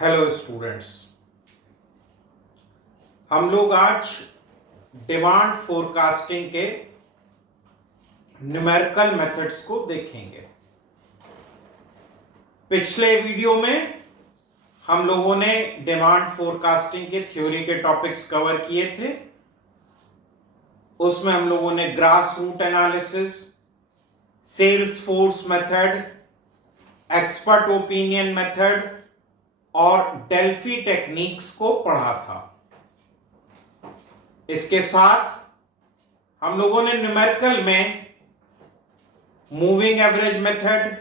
Hello students, हम लोग आज डिमांड फोरकास्टिंग के न्यूमेरिकल मेथड्स को देखेंगे। पिछले वीडियो में हम लोगों ने डिमांड फोरकास्टिंग के थ्योरी के टॉपिक्स कवर किए थे। उसमें हम लोगों ने grass root analysis, sales force method, expert opinion method और डेल्फी टेक्निक्स को पढ़ा था। इसके साथ हम लोगों ने न्यूमेरिकल में moving average method,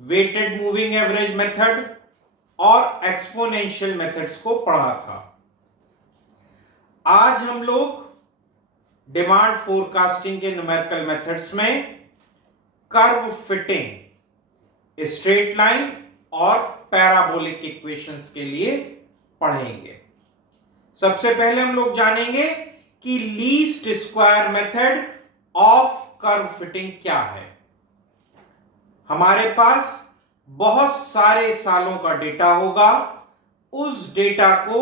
weighted moving average method और एक्सपोनेंशियल मेथड्स को पढ़ा था। आज हम लोग डिमांड फोरकास्टिंग के न्यूमेरिकल मेथड्स में कर्व फिटिंग, स्ट्रेट लाइन और पैराबोलिक इक्वेशंस के लिए पढ़ेंगे। सबसे पहले हम लोग जानेंगे कि least square method of curve fitting क्या है। हमारे पास बहुत सारे सालों का डेटा होगा। उस डेटा को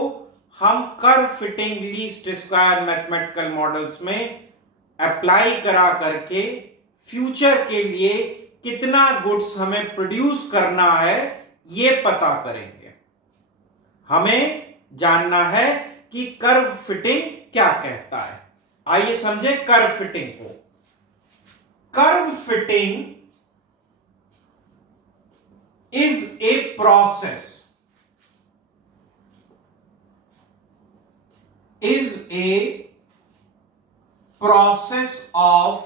हम curve fitting least square mathematical models में अप्लाई करा करके फ्यूचर के लिए कितना गुड्स हमें प्रोड्यूस करना है ये पता करेंगे। हमें जानना है कि कर्व फिटिंग क्या कहता है। आइए समझे कर्व फिटिंग को। Curve fitting is a process of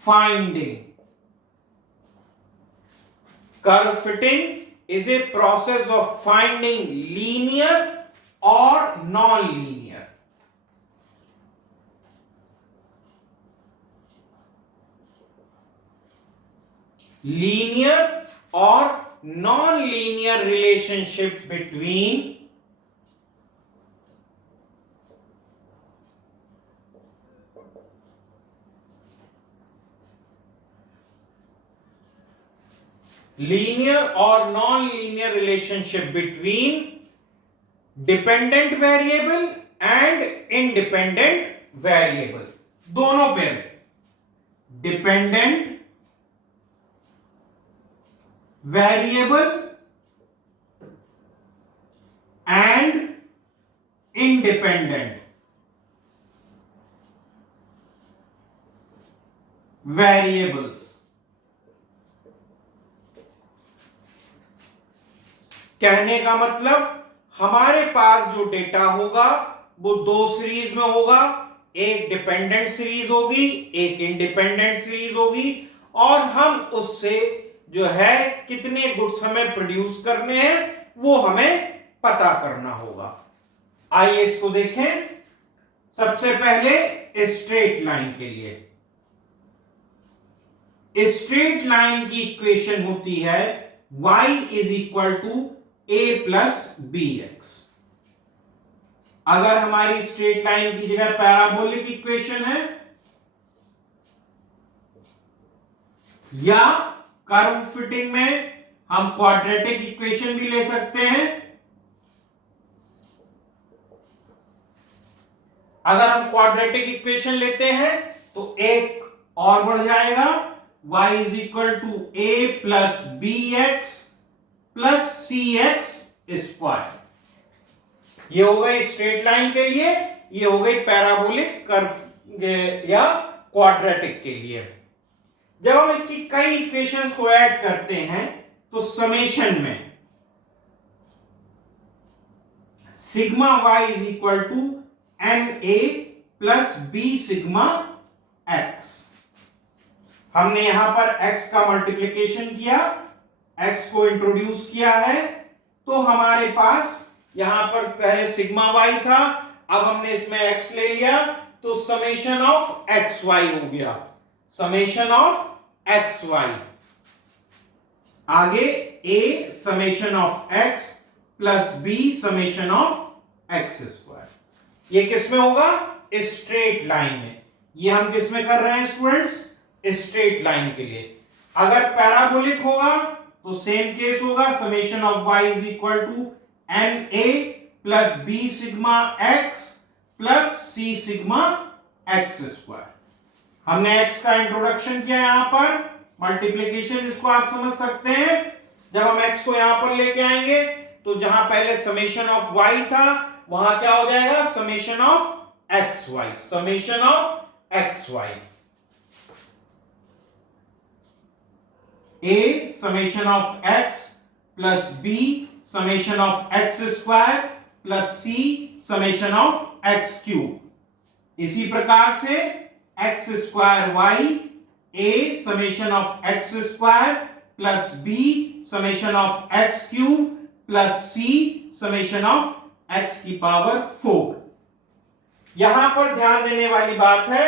finding. Curve fitting is a process of finding linear or non-linear. Linear or non-linear relationship between linear or non-linear relationship between dependent variable and independent variable। दोनों पे dependent variable and independent variables। कहने का मतलब हमारे पास जो data होगा वो दो सीरीज में होगा। एक डिपेंडेंट सीरीज होगी, एक इंडिपेंडेंट सीरीज होगी, और हम उससे जो है कितने गुड्स हमें प्रोड्यूस करने हैं वो हमें पता करना होगा। आइए इसको देखें। सबसे पहले स्ट्रेट लाइन के लिए, स्ट्रेट लाइन की इक्वेशन होती है y is equal to a plus b x. अगर हमारी स्ट्रेट लाइन की जगह पैराबोलिक इक्वेशन है या कर्व फिटिंग में हम क्वाड्रेटिक इक्वेशन भी ले सकते हैं। अगर हम क्वाड्रेटिक इक्वेशन लेते हैं तो एक और बढ़ जाएगा, y is equal to a plus b x plus c x square. ये हो गई स्ट्रेट लाइन के लिए, ये हो गई पैराबोलिक कर्व या क्वाड्रेटिक के लिए। जब हम इसकी कई इक्वेशंस को ऐड करते हैं तो समेशन में sigma y is equal to n a plus b sigma x। हमने यहां पर x का मल्टीप्लिकेशन किया, x को इंट्रोड्यूस किया है, तो हमारे पास यहां पर पहले सिग्मा y था, अब हमने इसमें x ले लिया तो समेशन ऑफ एक्स वाई हो गया, समेशन ऑफ एक्स वाई। आगे a summation of x plus b summation of x square. ये किसमें होगा? स्ट्रेट लाइन में। ये हम किसमें कर रहे हैं स्टूडेंट्स? स्ट्रेट लाइन के लिए। अगर पैराबोलिक होगा तो सेम केस होगा, summation of y is equal to n a plus b sigma x plus c sigma x square. हमने x का इंट्रोडक्शन किया यहां पर, मल्टीप्लीकेशन जिसको आप समझ सकते हैं। जब हम x को यहां पर लेके आएंगे तो जहां पहले समेशन ऑफ y था वहां क्या हो जाएगा, summation of x y, summation of x y. a summation of x plus b summation of x square plus c summation of x cube। इसी प्रकार से x square y a summation of x square plus b summation of x cube plus c summation of x की power 4। यहां पर ध्यान देने वाली बात है,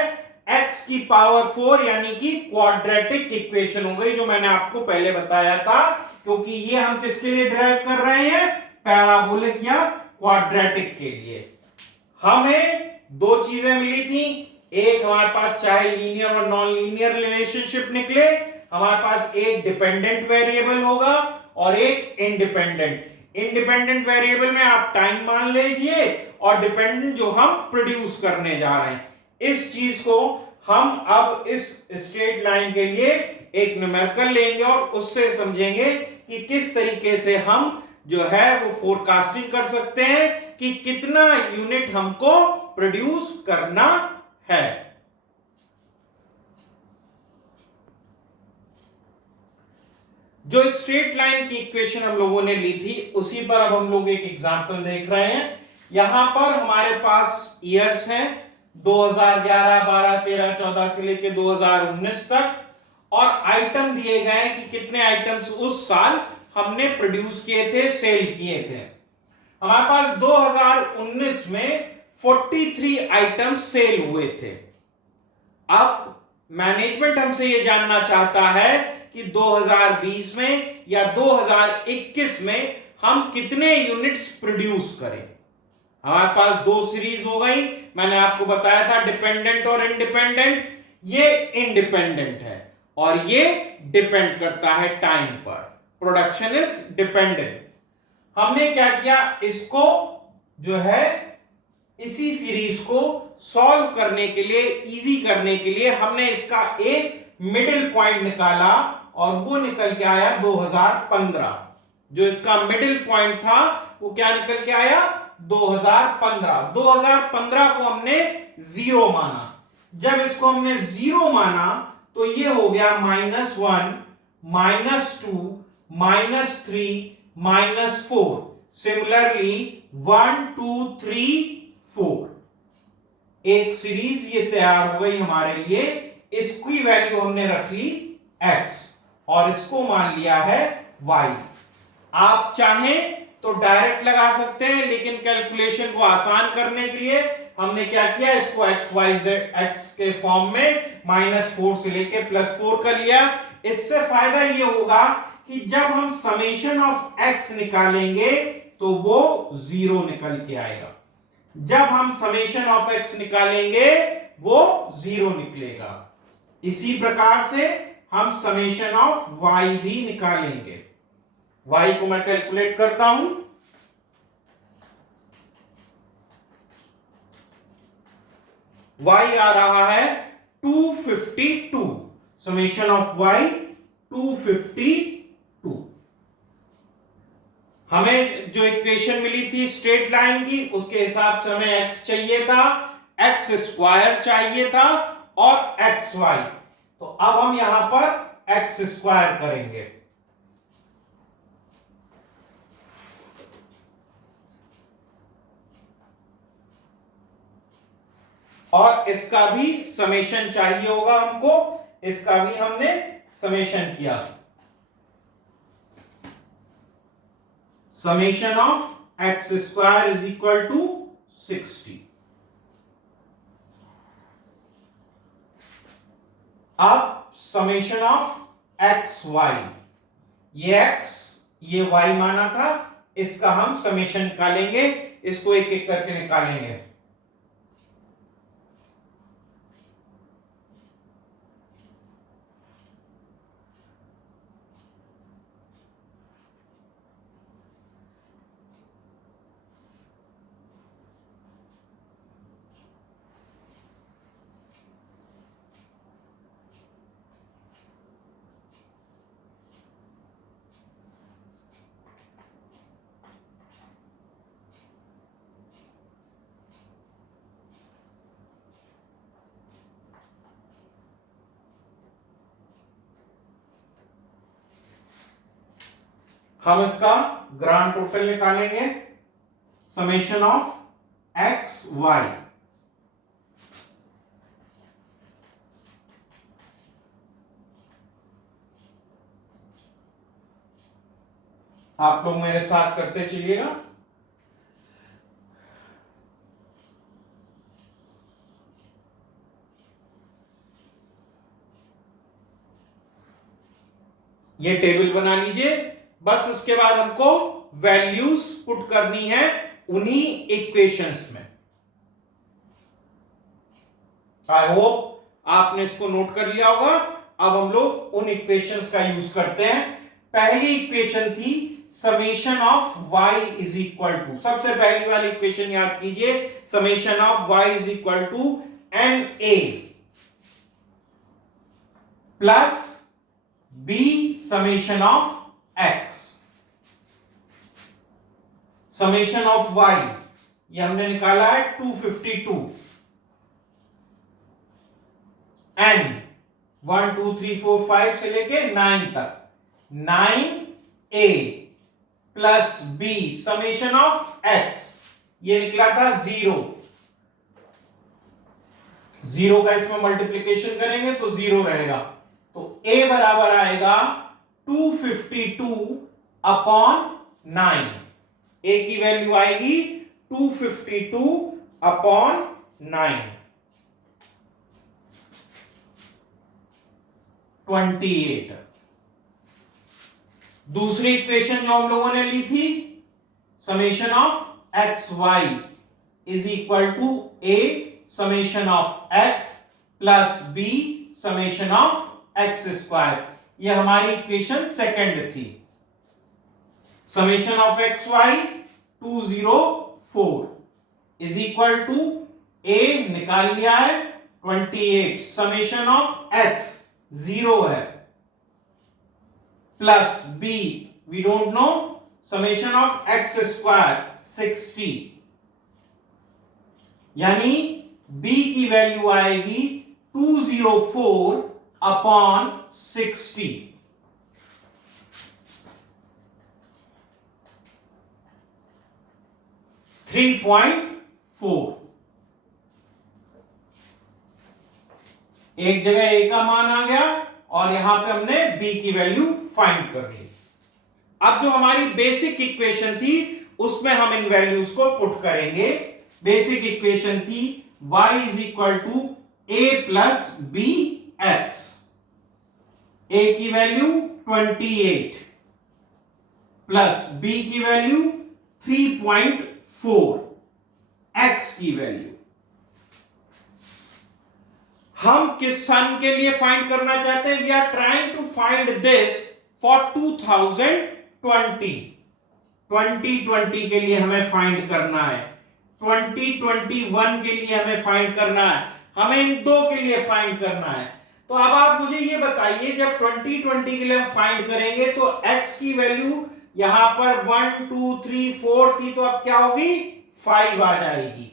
x की पावर 4 यानी कि क्वाड्रेटिक इक्वेशन हो गई, जो मैंने आपको पहले बताया था, क्योंकि ये हम किसके लिए ड्राइव कर रहे हैं, पैराबोलिक या क्वाड्रेटिक के लिए। हमें दो चीजें मिली थी, एक हमारे पास चाहे लीनियर और नॉन लीनियर रिलेशनशिप निकले, हमारे पास एक डिपेंडेंट वेरिएबल होगा और एक इंडिपेंडेंट। इंडिपेंडेंट वेरिएबल में आप टाइम मान लीजिए और डिपेंडेंट जो हम प्रोड्यूस करने जा रहे हैं, इस चीज को हम अब इस स्ट्रेट लाइन के लिए एक न्यूमेरिकल लेंगे और उससे समझेंगे कि किस तरीके से हम जो है वो फोरकास्टिंग कर सकते हैं कि कितना यूनिट हमको प्रोड्यूस करना है। जो स्ट्रेट लाइन की इक्वेशन हम लोगों ने ली थी उसी पर अब हम लोग एक एग्जांपल देख रहे हैं। यहां पर हमारे पास ईयर्स हैं 2011, 12, 13, 14 से लेके 2019 तक, और आइटम दिए गए हैं कि कितने आइटम्स उस साल हमने प्रोड्यूस किए थे, सेल किए थे। हमारे पास 2019 में 43 आइटम सेल हुए थे। अब मैनेजमेंट हमसे यह जानना चाहता है कि 2020 में या 2021 में हम कितने यूनिट्स प्रोड्यूस करें। हमारे पास दो सीरीज हो गई, मैंने आपको बताया था डिपेंडेंट और इंडिपेंडेंट। ये इंडिपेंडेंट है और ये डिपेंड करता है टाइम पर, प्रोडक्शन इज डिपेंडेंट। हमने क्या किया, इसको जो है इसी सीरीज को सॉल्व करने के लिए, इजी करने के लिए हमने इसका एक मिडिल पॉइंट निकाला और वो निकल के आया 2015। जो इसका मिडिल पॉइंट था वो क्या निकल के आया, 2015। 2015 को हमने जीरो माना। जब इसको हमने जीरो माना तो ये हो गया -1, -2, -3, -4। सिमिलरली 1, 2, 3, 4 एक सीरीज ये तैयार हो गई हमारे लिए। इसकी वैल्यू हमने रख ली x और इसको मान लिया है y। आप चाहें तो डायरेक्ट लगा सकते हैं, लेकिन कैलकुलेशन को आसान करने के लिए हमने क्या किया, इसको x y z x के फॉर्म में -4 से लेके +4 कर लिया। इससे फायदा ये होगा कि जब हम समेशन ऑफ x निकालेंगे तो वो 0 निकल के आएगा। जब हम समेशन ऑफ x निकालेंगे वो 0 निकलेगा। इसी प्रकार से हम समेशन ऑफ y भी निकालेंगे। y को मैं कैलकुलेट करता हूं, y आ रहा है 252। Summation of y 252। हमें जो इक्वेशन मिली थी स्ट्रेट लाइन की, उसके हिसाब से हमें x चाहिए था, x स्क्वायर चाहिए था और xy। तो अब हम यहां पर x स्क्वायर करेंगे और इसका भी समेशन चाहिए होगा हमको, इसका भी हमने समेशन किया। Summation of x square is equal to 60। अब समेशन ऑफ एक्स वाई, ये x ये y माना था, इसका हम समेशन निकालेंगे, इसको एक एक करके निकालेंगे। हम इसका ग्रांड टोटल निकालेंगे, समेशन ऑफ एक्स वाई। आप लोग मेरे साथ करते चलिएगा। ये टेबल बना लीजिए। बस इसके बाद हमको वैल्यूज पुट करनी है उन्हीं इक्वेशंस में। आई होप आपने इसको नोट कर लिया होगा। अब हम लोग उन इक्वेशंस का यूज करते हैं। पहली इक्वेशन थी summation of y is equal to, सबसे पहली वाली इक्वेशन याद कीजिए, summation of y is equal to n a plus b summation of x। Summation of y ये हमने निकाला है 252 n 1 2 3 4 5 से लेके 9 तक, 9a plus b summation of x ये निकला था 0। 0 का इसमें मल्टीप्लीकेशन करेंगे तो 0 रहेगा, तो a बराबर आएगा 252 अपॉन 9। a की वैल्यू आएगी 252 अपॉन 9, 28। दूसरी इक्वेशन जो हम लोगों ने ली थी, summation of x y is equal to a summation of x plus b summation of x square, ये हमारी इक्वेशन सेकंड थी। Summation of x y 204 is equal to a निकाल लिया है 28, समेशन ऑफ एक्स 0 है, plus b we don't know, summation of x square 60, यानी b की value आएगी 204 अपॉन 60। Three point 4। एक जगह a का मान आ गया और यहां पे हमने b की वैल्यू फाइंड कर ली। अब जो हमारी बेसिक इक्वेशन थी उसमें हम इन वैल्यूज को पुट करेंगे। बेसिक इक्वेशन थी y is equal to a plus b x. a की वैल्यू 28 प्लस b की वैल्यू 3.4, x की वैल्यू हम किस सन के लिए फाइंड करना चाहते हैं? We are trying to find this for 2020 के लिए हमें फाइंड करना है, 2021 के लिए हमें फाइंड करना है, हमें इन दो के लिए फाइंड करना है। तो अब आप मुझे ये बताइए, जब 2020 के लिए हम फाइंड करेंगे तो x की वैल्यू यहां पर 1 2 3 4 थी, तो अब क्या होगी 5 आ जाएगी।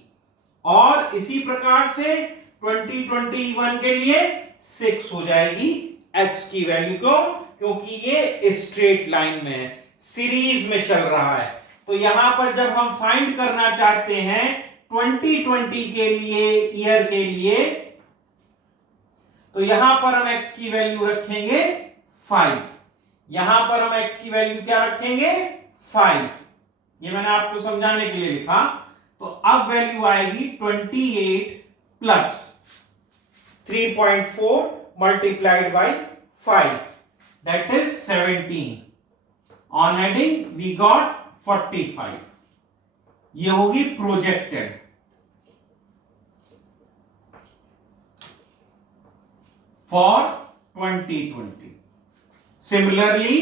और इसी प्रकार से 2021 के लिए 6 हो जाएगी x की वैल्यू। क्यों? क्योंकि ये स्ट्रेट लाइन में है, सीरीज में चल रहा है। तो यहां पर जब हम फाइंड करना चाहते हैं 2020 के लिए, ईयर के लिए, तो यहां पर हम x की वैल्यू रखेंगे 5, यहां पर हम x की वैल्यू क्या रखेंगे 5। ये मैंने आपको समझाने के लिए लिखा। तो अब वैल्यू आएगी 28 plus 3.4 multiplied by 5, that is 17. On adding we got 45. ये होगी projected. For 2020. Similarly,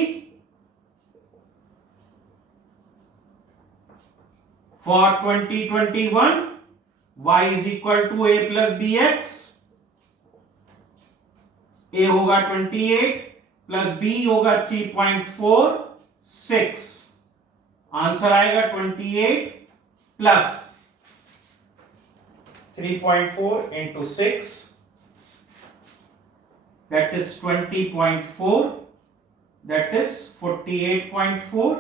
for 2021, y is equal to a plus bx। a होगा 28 प्लस b होगा 3.46, आंसर आएगा 28 plus 3.4 into 6, that is 20.4 that is 48.4,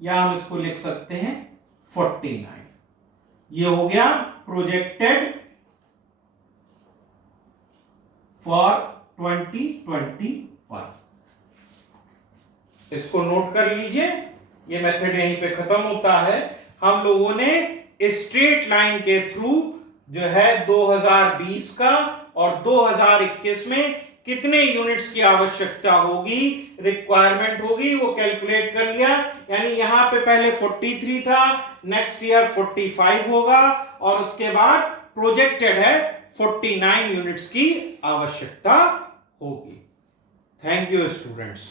या हम इसको लिख सकते हैं 49। ये हो गया प्रोजेक्टेड फॉर 2021। इसको नोट कर लीजिए, ये मेथड यहीं पे खत्म होता है। हम लोगों ने स्ट्रेट लाइन के थ्रू जो है 2020 का और 2021 में कितने यूनिट्स की आवश्यकता होगी, रिक्वायरमेंट होगी, वो कैलकुलेट कर लिया। यानी यहां पे पहले 43 था, नेक्स्ट ईयर 45 होगा, और उसके बाद प्रोजेक्टेड है 49 यूनिट्स की आवश्यकता होगी। Thank you students.